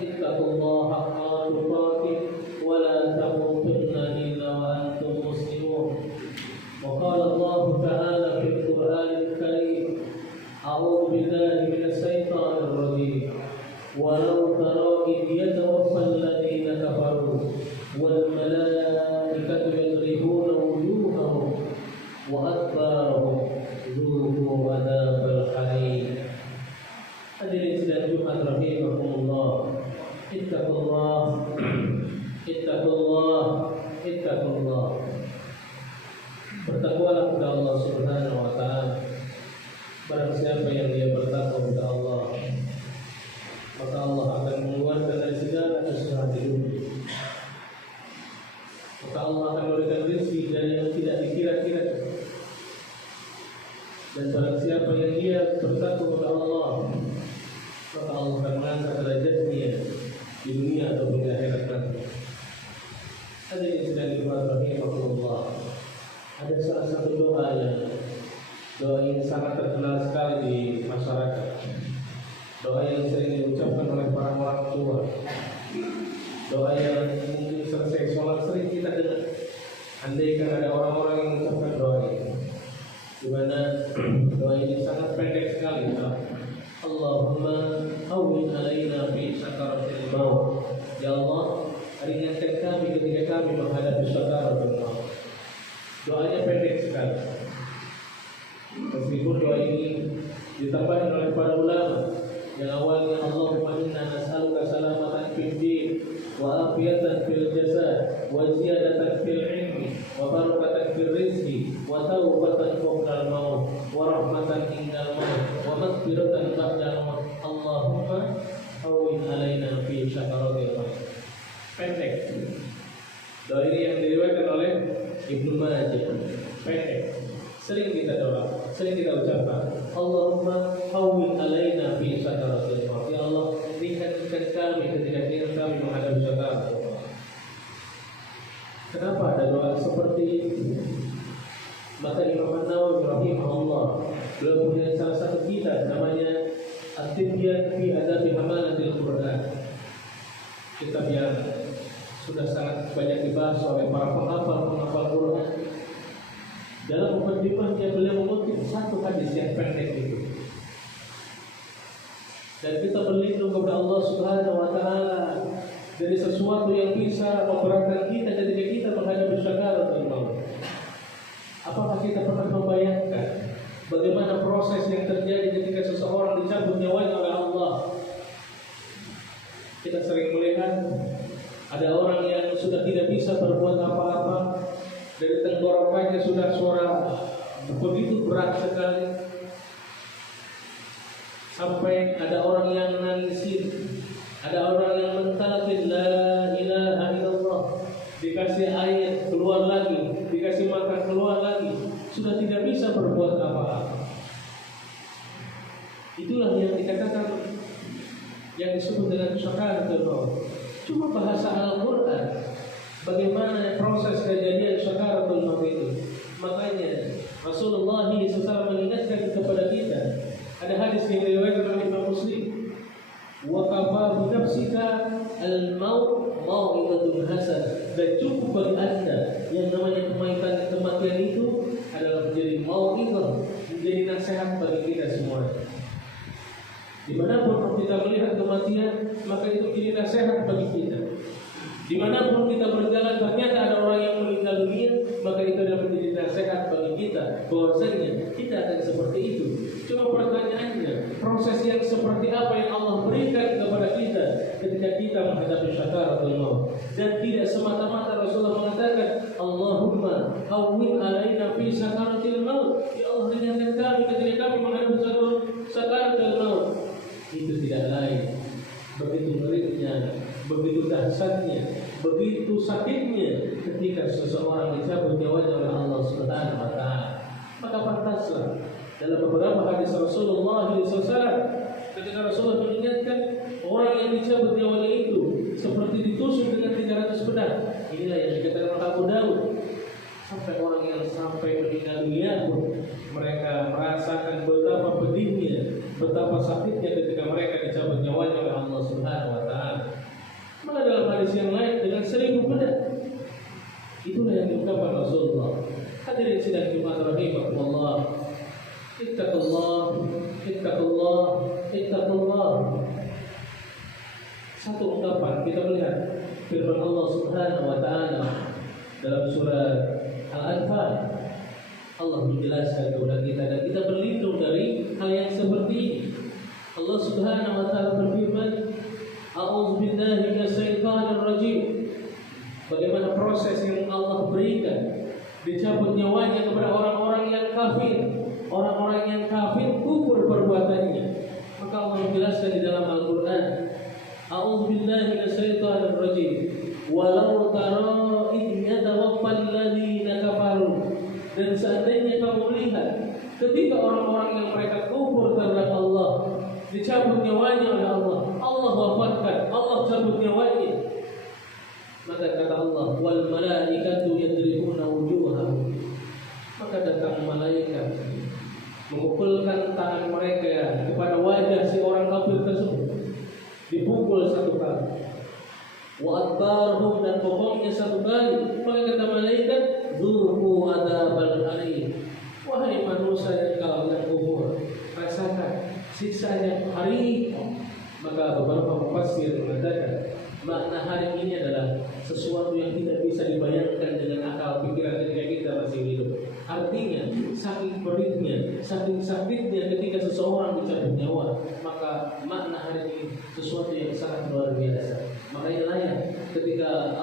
ittaqullaha haqqa tuqatih wa la tamutunna illa wa antum muslimun. Wa qala Allah ta'ala fil Qur'anil Karim, a'udzu billahi minasy syaithanir rajim. Walau tara idh yatawaffal ladzina kafaru wal malaikatu yadribuna wujuhahum wa adbarahum dzuqu adzabal harim. Hadirin sidang Jumat rahimakumullah. Ittaqullah, ittaqullah, ittaqullah. Bertakwalah kepada Allah Subhanahu wa taala. Barang siapa yang dia bertakwa kepada Allah, maka Allah akan mengeluarkan dari segala kesusahan hidup. Maka Allah akan memberikan rezeki dari yang tidak dikira-kira. Dan barang siapa yang dia bertakwa kepada Allah, maka Allah akan mengangkat derajatnya di dunia atau di akhirat nanti. Hadirin sedang rahimahullah. Ada salah satu doa yang sangat terkenal sekali di masyarakat. Doa yang sering diucapkan oleh para orang tua. Doa yang mungkin selesai sholat sering kita dengar. Andaikan ada orang-orang yang mengucapkan doa ini, di mana doa ini sangat pendek sekali. Allahumma hawwin alaina fi sakaratil maut. Ya Allah, ringankan kami ketika kami menghadapi sakaratul maut. Doanya pendek sekali. Meskipun doa ini ditambahkan oleh para ulama yang awalnya Allahumma inna nas'aluka salamatan fid din wa afiyatan fil jasad wa ziyadatan fil ilmi wa barakatan fil rizqi wa tawbatan qabla al-maut wa rahmatan indal maut wa maghfiratan ba'dal maut. Allahumma hawwin alaina fi sakaratil maut. Pendek. Doa ini yang diriwayatkan oleh Ibnu Majah. Pendek. Sering kita doa, sering kita ucapkan, Allahumma hawwin alaina fi sakaratil maut. Ya Allah, ringankan kami ketika kami menghadapi sakaratul maut. Kenapa ada doa seperti ini? Maka Imam An-Nawawi rahimahullah, beliau punya salah satu kitab namanya At-Tibyan fi Adabi Hamalatil Quran. Kitab yang sudah sangat banyak dibahas oleh para penghafal Quran. Dalam mukadimahnya beliau mengutip satu hadis yang pendek itu. Dan kita berlindung kepada Allah Subhanahu wa taala dari sesuatu yang bisa memberatkan kita ketika kita menghadapi sakaratul maut. Apakah kita pernah membayangkan bagaimana proses yang terjadi ketika seseorang dicabut nyawanya oleh Allah? Kita sering melihat ada orang yang sudah tidak bisa berbuat apa-apa. Dari tenggorokannya sudah suara begitu berat sekali, sampai ada orang yang nangisin, ada orang yang mentalkin la ilaha illallah, dikasih air keluar lagi, dikasih makan keluar lagi, sudah tidak bisa berbuat apa-apa. Itulah yang dikatakan, yang disebut dengan sakaratul maut. Cuma bahasa Al-Quran bagaimana proses kejadian sakaratul maut itu. Makanya Rasulullah SAW mengingatkan kepada kita. Ada hadis yang diriwayatkan oleh Imam Muslim, wa kafa bi nafsika al-maut mau'izatun hasan. Dan cukup bagi Anda yang namanya kematian itu adalah menjadi mau'izah, menjadi nasihat bagi kita semua. Dimanapun kita melihat kematian, maka itu menjadi nasihat bagi kita. Dimanapun kita berjalan ternyata ada orang yang meninggal dunia, maka itu adalah menjadi nasihat bagi kita bahwasanya kita akan seperti itu. Cuma pertanyaannya, proses yang seperti apa yang Allah berikan kepada kita ketika kita menghadapi sakaratul maut? Dan tidak semata-mata Rasulullah mengatakan, Allahumma hawwin alaina fi sakaratil maut. Ya Allah, ringankan kami ketika kami menghadapi sakaratul maut. Itu tidak lain, begitu ngerinya, begitu dahsyatnya, begitu sakitnya ketika seseorang dicabut nyawanya oleh Allah Subhanahu wa taala. Maka pantaslah dalam beberapa hadis Rasulullah SAW ketika Rasulullah mengingatkan orang yang dicabut nyawanya itu seperti ditusuk dengan 300 pedang. Inilah yang dikatakan oleh Abu Dawud. Sampai orang yang sampai meninggal dunia pun mereka merasakan betapa pedihnya, betapa sakitnya ketika mereka dicabut nyawanya oleh Allah ucapan Rasulullah. Hadirin sidang Jumat rahimahumullah. Ittaqullah, ittaqullah, ittaqullah. Satu ungkapan kita melihat firman Allah Subhanahu wa taala dalam surat Al-Anfal. Allah menjelaskan kepada kita dan kita berlindung dari hal yang seperti ini. Allah Subhanahu wa taala berfirman, "A'udzu billahi minasyaitonir rajim." Bagaimana proses yang Allah berikan dicabut nyawanya kepada orang-orang yang kafir. Orang-orang yang kafir kufur perbuatannya. Maka Allah menjelaskan di dalam Al-Qur'an, "A'udzu billahi minasyaitonir rajim. Walau tara idh yatawaffal ladzina kafaru." Dan seandainya kamu lihat ketika orang-orang yang mereka kufur terhadap Allah dicabut nyawanya oleh Allah, Allah wafatkan, Allah cabut nyawanya. Maka kata Allah, "Wal malaikatu yadribuna wujuhahum." Maka datang malaikat memukulkan tangan mereka kepada wajah si orang kafir tersebut, dipukul satu kali. Wa adbarhum, dan bokongnya satu kali. Maka kata malaikat, "Dzuqu adzabal alim." Wahai manusia yang kalian kufur, rasakan siksa yang hari. Maka beberapa mufassir mengatakan makna hari ini adalah sesuatu yang tidak bisa dibayangkan dengan akal pikiran ketika kita masih hidup. Artinya, saking perihnya, saking sakitnya ketika seseorang dicabut nyawa, maka makna hari ini sesuatu yang sangat luar biasa. Makanya layak ketika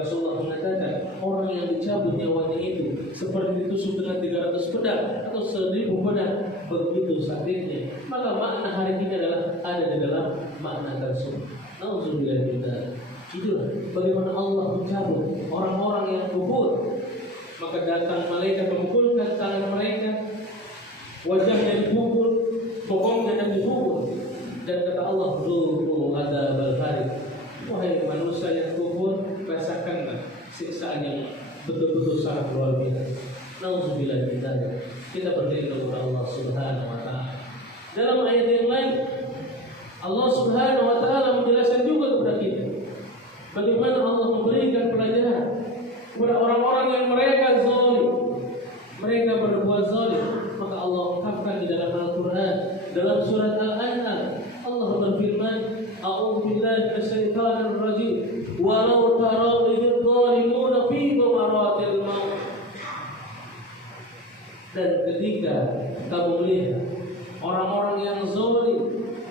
Rasulullah mengatakan orang yang dicabut nyawanya itu seperti ditusuk dengan 300 pedang atau 1000 pedang, begitu sakitnya. Maka makna hari ini adalah ada di dalam makna tersebut. Nauzubillah kita. Itulah bagaimana Allah mencabut orang-orang yang kufur. Maka datang malaikat memukulkan tangan mereka, wajahnya dipukul, bokongnya dipukul, dan kata Allah, "Dzuqu adzabal harik." Wahai manusia yang kufur, rasakanlah siksaan yang betul-betul sangat luar biasa. Nauzubillah kita. Kita berlindung kepada Allah Subhanahu wa taala. Dalam ayat yang lain, Allah Subhanahu wa taala menjelaskan juga kepada kita bagaimana Allah memberikan pelajaran kepada orang-orang yang mereka zalim, mereka berbuat zalim. Maka Allah ungkapkan di dalam Al-Qur'an dalam surat Al-An'am, Allah berfirman, "A'udzu billahi minasyaitonir rajim. Walau tara idh dhalimuna fi ghamaratil maut." Dan ketika kamu melihat orang-orang yang zalim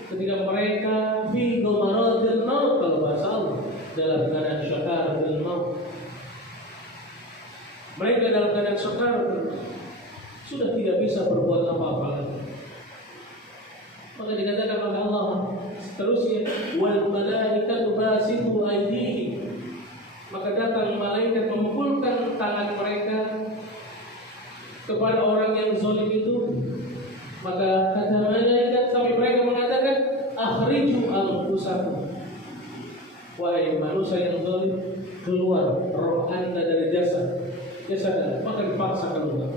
ketika mereka fi ghamaratil maut, kalau bahasa Allah dalam keadaan syakaratul maut, mereka dalam keadaan syakaratul maut, sudah tidak bisa berbuat apa-apa lagi. Maka dikatakan oleh Allah seterusnya, "Wal malaikatu basitu aydihim." Maka datang malaikat memukulkan tangan mereka kepada orang yang zalim itu. Maka kata malaikat sampai mereka mengatakan, "Akhriju anfusakum." Wahai manusia yang zalim, keluar roh Anda dari jasad Anda. Maka dipaksa keluar.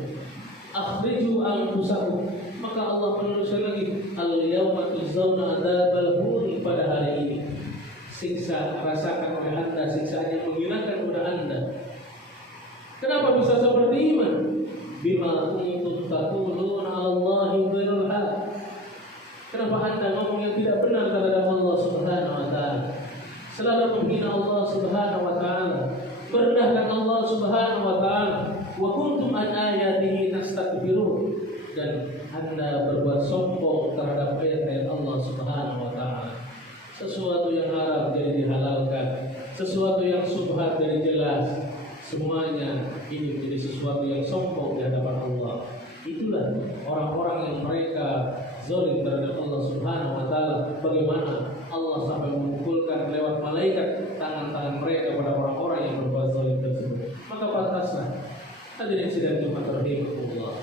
"Akhriju anfusakum." Maka Allah menuliskan lagi, "Al-yawma tujzauna adzabal huni." Pada hari ini siksa rasakan oleh Anda, siksaan yang menghinakan kepada Anda. Kenapa bisa seperti ini? Bima kuntum taquluna 'alallahi ghairul haq. Kenapa Anda ngomong yang tidak benar terhadap Allah Subhanahu wa taala? Selalu menghina Allah Subhanahu wa taala, merendahkan Allah Subhanahu wa taala. Wa kuntum an ayatihi tastakbirun, dan Anda berbuat sombong terhadap ayat-ayat Allah Subhanahu wa taala. Sesuatu yang haram jadi dihalalkan, sesuatu yang syubhat jadi jelas. Semuanya ini menjadi sesuatu yang sombong di hadapan Allah. Itulah orang-orang yang mereka zalim terhadap Allah Subhanahu wa taala. Bagaimana Allah sampai memukulkan lewat malaikat tangan-tangan mereka pada orang-orang yang berbuat zalim tersebut. Maka pantaslah hadirin sidang Jumat rahimahullah,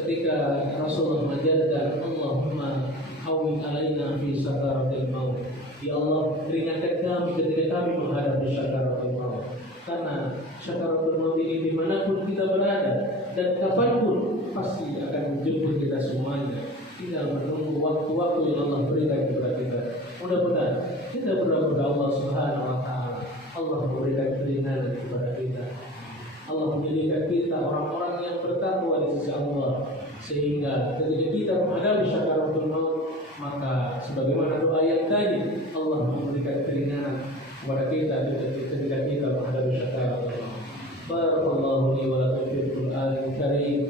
ketika Rasulullah mengajarkan, "Allahumma hawwin alaina fi sakaratil maut." Ya Allah, ringankan kami ketika kami menghadapi sakaratul maut. Karena sakaratul maut ini dimanapun kita berada dan kapanpun pasti akan menjemput kita semuanya. Tinggal menunggu waktu-waktu yang Allah berikan kepada kita. Mudah-mudahan kita berdoa kepada Allah Subhanahu wa taala, Allah memberikan keringanan kepada kita. bertakwa di sisi Allah, sehingga ketika kita menghadapi syakaratul maut, maka sebagaimana doa yang tadi, Allah memberikan keringanan kepada kita ketika kita menghadapi syakaratul maut. Barakallahu li wa lakum fil Qur'anil Karim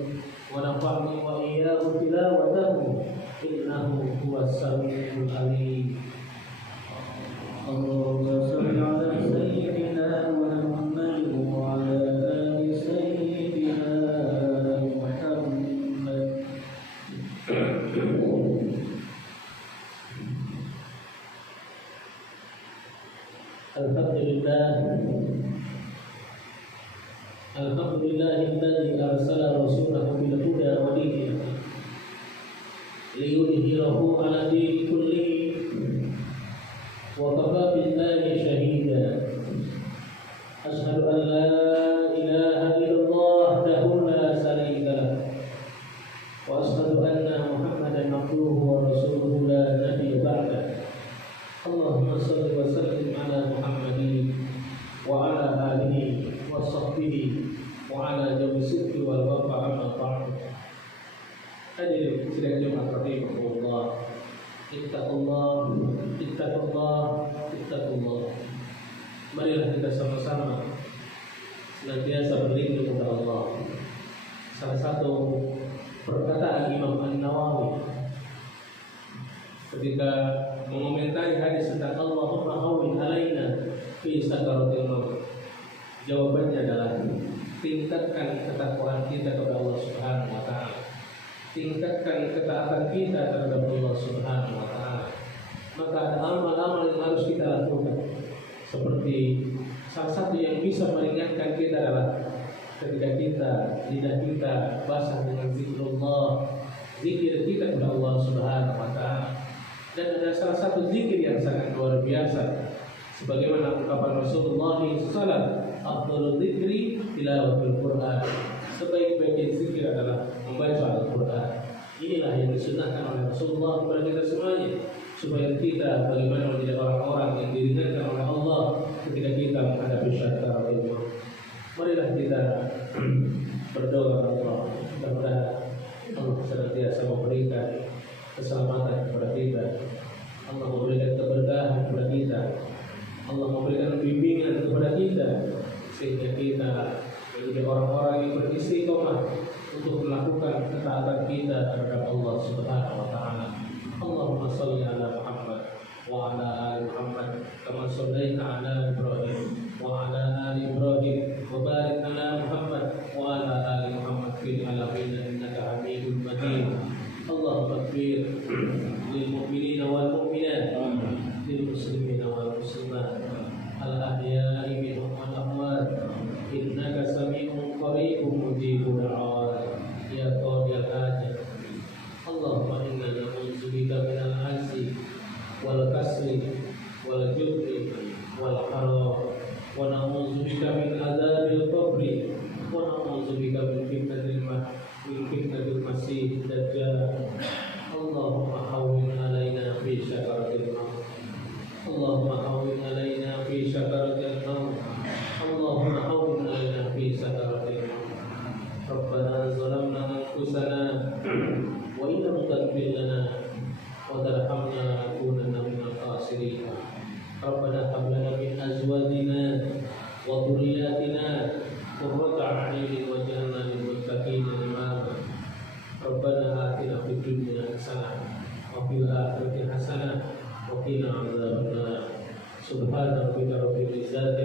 wa nafa'ni wa iyyakum tilawatahu innahu huwas samiul alim. Allahumma shalli ala sayyidina Muhammad wa ala ali sayyidina Muhammad. Alhamdulillahilladzi arsala rasulahu bil huda wa dinil haq liyudhhirahu 'ala dini kullihi wa kafa billahi shahida. Asyhadu an la ilaha illallah wahdahu la syarika lah wa asyhadu anna Muhammadan abduhu wa rasuluhu la nabiyya ba'dah. Allahumma shalli wa sallim ala Muhammadin wa ala alihi wa sahbihi wa ala jawi sidqi wal wafa amma ba'd. Hadirin sidang Jumat rahimahullah, ittaqullah, ittaqullah, ittaqullah. Marilah kita sama-sama senantiasa berlindung kepada Allah. Salah satu perkataan Imam An-Nawawi ketika mengomentari hadis tentang Allahumma hawwin alaina fi sakaratil maut, jawabannya adalah tingkatkan ketakwaan kita kepada Allah Subhanahu wa taala. Tingkatkan ketaatan kita terhadap Allah Subhanahu wa taala. Maka ada amal-amal yang harus kita lakukan. Seperti salah satu yang bisa meringankan kita adalah ketika lidah kita basah dengan zikrullah, zikir kita kepada Allah Subhanahu wa taala. Dan ada salah satu zikir yang sangat luar biasa, sebagaimana ucapan Rasulullah SAW, afdhalul dzikri tilawatul Quran. Sebaik-baiknya zikir adalah membaca Al-Quran. Inilah yang disunahkan oleh Rasulullah kepada kita semuanya, supaya kita bagaimana menjadi orang-orang yang diringankan oleh Allah ketika kita menghadapi syakaratul maut. Marilah kita berdoa kepada Allah, mudah-mudahan Allah senantiasa memberikan keselamatan kepada kita, Allah memberikan keberkahan kepada kita, Allah memberikan bimbingan kepada kita, sehingga kita menjadi orang-orang yang beristiqomah untuk melakukan ketaatan kita terhadap Allah Subhanahu wa taala. Allahumma shalli ala Muhammad wa ala ali Muhammad kama shallaita ala Ibrahim wa ala ali Ibrahim wa barik ala Muhammad wa ala ali Muhammad fil alamin innaka Hamidum Majid. Allahumma ighfir lil mu'minina wal mu'minat, lil muslimina wal muslimat, al ahya'i minhum wal amwat, innaka sami'un qaribun mujibud da'awat ya qadiyal hajat. Allahumma inna na'udzubika minal azzi wal kasri wal jubni wal haram, wa na'udzubika min adzabil qabri, wa na'udzubika min fitnatil masih dajjal. Allahumma hawwin alaina fi syakaratil maut, Allahumma hawwin alaina fi syakaratil maut, Allahumma hawwin alaina fi syakaratil maut. Rabbana zalamna anfusana wa in lam taghfir lana wa tarhamna lanakunanna minal khasirin. Rabbana hab lana min azwajina wa dhurriyyatina qurrata a'yunin waj'alna lil muttaqina imama. Rabbana atina fid dunya hasanah wa fil akhirati hasanah wa qina adzabannar. Subhana rabbika rabbil izzati